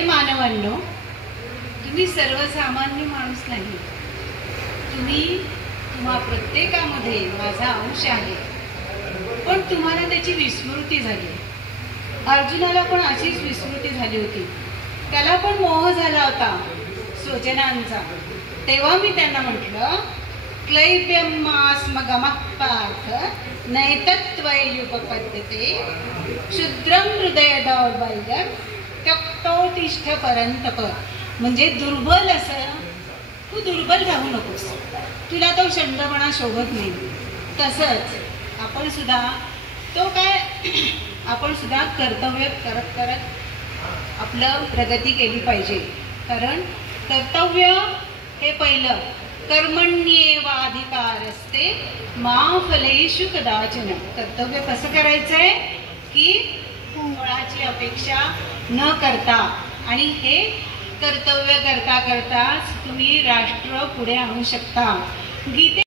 हे मानवांनो, तुम्ही सर्वसामान्य माणूस नाही. तुम्ही तुम्हा प्रत्येकामध्ये माझा अंश आहे. पण तुम्हाला त्याची विस्मृती झाली. अर्जुनाला पण अशीच विस्मृती झाली होती. त्याला पण मोह झाला होता स्वजनांचा. तेव्हा मी त्यांना म्हटलं, क्लैब्यमास्मगमः पार्थ नैतत्त्वयुपपद्यते क्षुद्रं हृदय दौर्बल्यं त्यक्तोत्तिष्ठ परन्तप. म्हणजे दुर्बल असं तू दुर्बल राहू नकोस. तुला तो शंडपणा शोभत नाही. तसंच आपण सुद्धा आपण सुद्धा कर्तव्य करत करत आपलं प्रगती केली पाहिजे. कारण कर्तव्य हे पहिलं. कर्मण्येवाधिकारस्ते मा फलेषु कदाचन. कर्तव्य कसं करायचंय की फळाची अपेक्षा न करता. आणि हे कर्तव्य करता करताच तुम्ही राष्ट्र पुढे आणू शकता. गीते